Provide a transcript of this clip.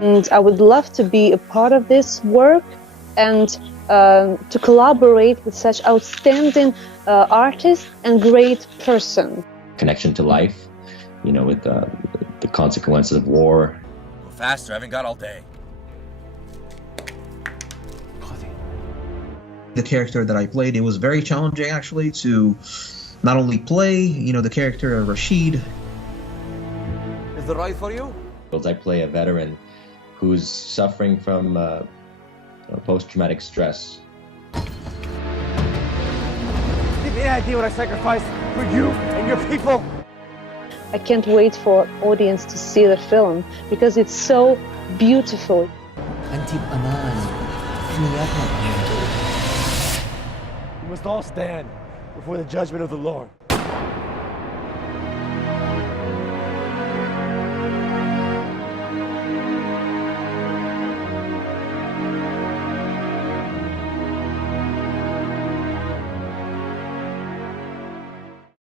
And I would love to be a part of this work and to collaborate with such outstanding artist and great person. Connection to life, you know, with the consequences of war. Go faster, I haven't got all day. The character that I played, it was very challenging actually to not only play, you know, the character Rashid. Is it right for you? I play a veteran who's suffering from post-traumatic stress. You have any idea what I sacrificed for you and your people? I can't wait for audience to see the film because it's so beautiful. We must all stand before the judgment of the Lord.